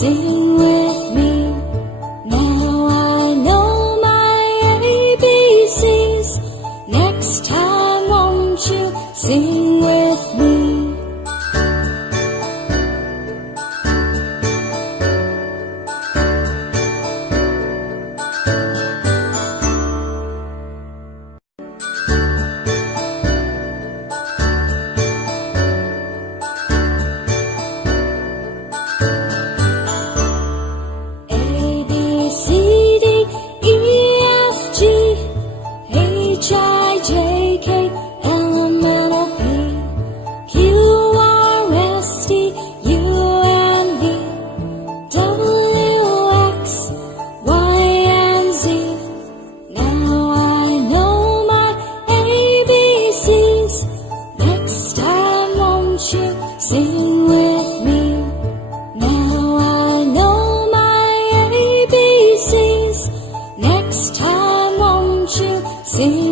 Sing with me. Now I know my ABCs. Next time won't you sing with me? Sing with me. Now I know my ABCs. Next time won't you sing?